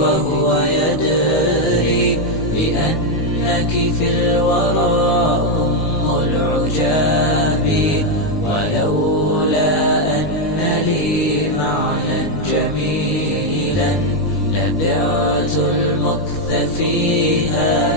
وهو يدري بأنك في الورى أم العجاب. ولولا أن لي معنى جميلا لبعت المكث فيها